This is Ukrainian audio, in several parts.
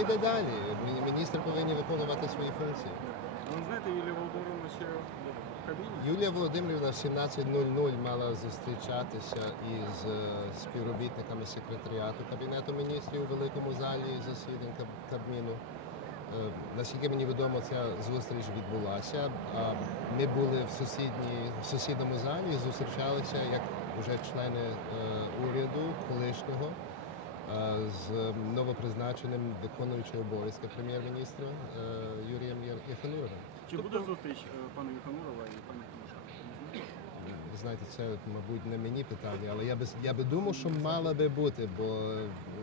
Йде далі. Мі- Міністр повинен виконувати свої функції. Ви знаєте, Юлія Володимировна ще в кабіні? Юлія Володимирівна в 17.00 мала зустрічатися із е, співробітниками секретаріату Кабінету міністрів у великому залі засідань Каб- Кабміну. Е, Наскільки мені відомо, ця зустріч відбулася. Ми були в сусідній в сусідньому залі і зустрічалися як вже члени е, уряду колишнього з новопризначеним виконуючим обов'язки прем'єр-міністра е, Юрієм Яхануровим. Чи буде зустріч е, пана Юханурова і пані Тимошенко? Ви знаєте, це мабуть не мені питання, але я би я би думав, що мала би бути, бо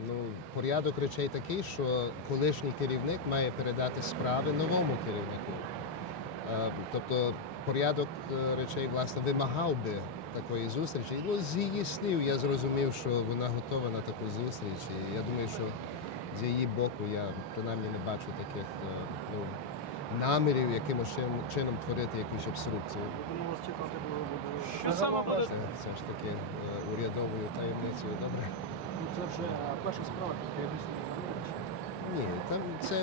ну порядок речей такий, що колишній керівник має передати справи новому керівнику. Е, Тобто порядок е, речей власне вимагав би такої зустрічі. Ну з її слів я зрозумів, що вона готова на таку зустріч. І я думаю, що з її боку я принаймні не бачу таких е, ну, намірів якимось чином, творити якусь обструкцію. Будемо вас чекати, коли. Що саме буде? Це, це ж таки е, урядовою таємницею, добре? Ну, Це вже перша справа, яка Ні, там це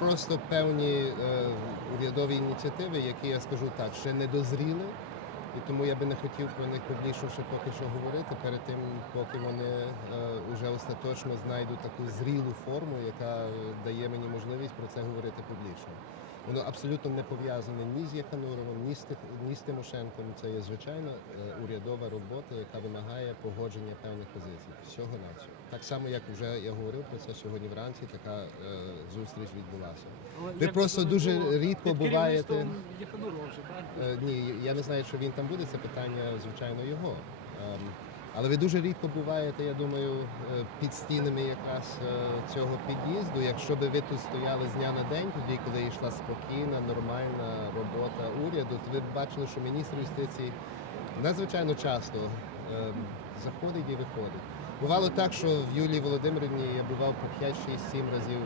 просто певні е, урядові ініціативи, які я скажу так, ще не дозріли. І тому я би не хотів про них публічніше поки що говорити, перед тим, поки вони е, вже остаточно знайдуть таку зрілу форму, яка е, дає мені можливість про це говорити публічно. Воно абсолютно не пов'язане ні з Яхануровим, ні з, ні з Тимошенком. Це є звичайно е, урядова робота, яка вимагає погодження певних позицій. Всього на всього. Так само, як вже я говорив про це сьогодні вранці, така е, зустріч відбулася. Ви просто дуже рідко буваєте. Вже, так? Е, Ні, я не знаю, що він там буде. Це питання, звичайно, його. Ем, Але ви дуже рідко буваєте, я думаю, е, під стінами якраз е, цього під'їзду. Якщо би ви тут стояли з дня на день, тоді, коли йшла спокійна, нормальна робота уряду, то ви б бачили, що міністр юстиції надзвичайно часто ем, заходить і виходить. Бувало так, що в Юлії Володимирівні я бував по 5, 6, 7 разів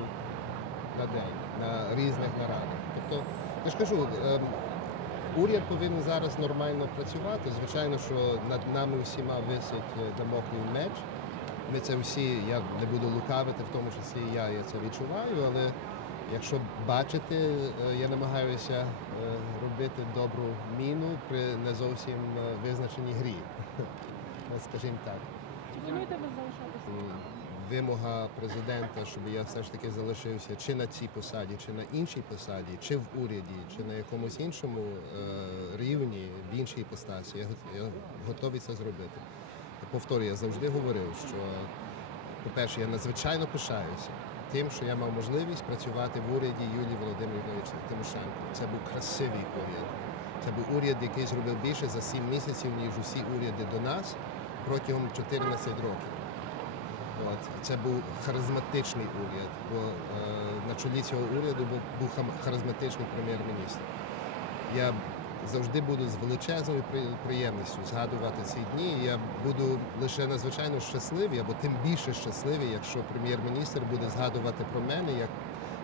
на день на різних нарадах. Тобто, я ж кажу, уряд повинен зараз нормально працювати. Звичайно, що над нами всіма висить е, дамоклів меч. Ми це всі, я не буду лукавити, в тому числі і я, я це відчуваю, але якщо бачити, е, я намагаюся е, робити добру міну при не зовсім визначеній грі. Скажімо так. Чи плануєте ви залишатися? Вимога президента, щоб я все ж таки залишився чи на цій посаді, чи на іншій посаді, чи в уряді, чи на якомусь іншому е, рівні, в іншій іпостасі, я, готовий це зробити. Повторюю, я завжди говорив, що, по-перше, я надзвичайно пишаюся тим, що я мав можливість працювати в уряді Юлії Володимирівни Тимошенко. Це був красивий уряд. Це був уряд, який зробив більше за сім місяців, ніж усі уряди до нас протягом 14 років. От. Це був харизматичний уряд, бо е, на чолі цього уряду був, харизматичний прем'єр-міністр. Я завжди буду з величезною приємністю згадувати ці дні. Я буду лише надзвичайно щасливий, або тим більше щасливий, якщо прем'єр-міністр буде згадувати про мене як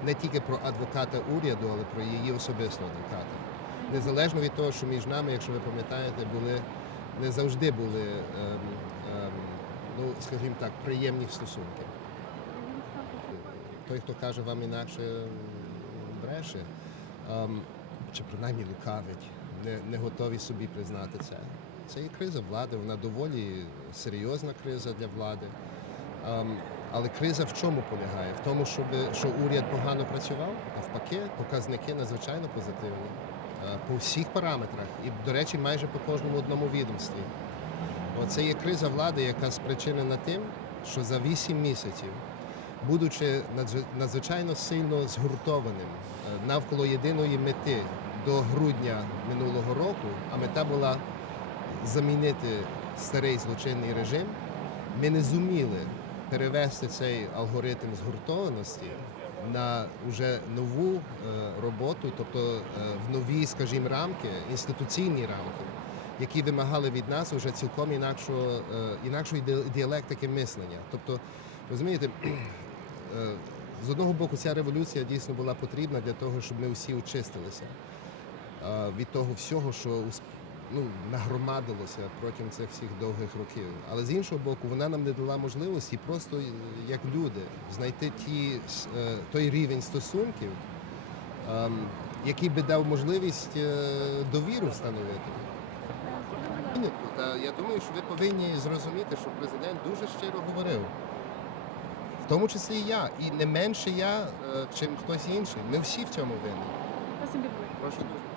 не тільки про адвоката уряду, але про її особистого адвоката. Незалежно від того, що між нами, якщо ви пам'ятаєте, були не завжди були, ем, скажімо так, приємні стосунки. Той, хто каже вам інакше, бреше, ем, чи принаймні лукавить, не, не готові собі признати це. Це є криза влади, вона доволі серйозна криза для влади. Ем, але криза в чому полягає? В тому, щоб, що уряд погано працював, навпаки, показники надзвичайно позитивні е, по всіх параметрах, і, до речі, майже по кожному одному відомстві. Оце є криза влади, яка спричинена тим, що за 8 місяців, будучи надзвичайно сильно згуртованим е, навколо єдиної мети до грудня минулого року, а мета була замінити старий злочинний режим, ми не зуміли перевести цей алгоритм згуртованості на вже нову е, роботу, тобто е, в нові, скажімо, рамки, інституційні рамки, які вимагали від нас вже цілком інакшого, е, інакшої ді- діалектики мислення. Тобто, розумієте, е, з одного боку, ця революція дійсно була потрібна для того, щоб ми всі очистилися е, від того всього, що ну, нагромадилося протягом цих всіх довгих років. Але з іншого боку, вона нам не дала можливості просто як люди знайти ті, той рівень стосунків, ем, який би дав можливість довіру встановити. Та я думаю, що ви повинні зрозуміти, що президент дуже щиро говорив. В тому числі і я, і не менше я, е, чим хтось інший. Ми всі в цьому винні. Прошу дуже.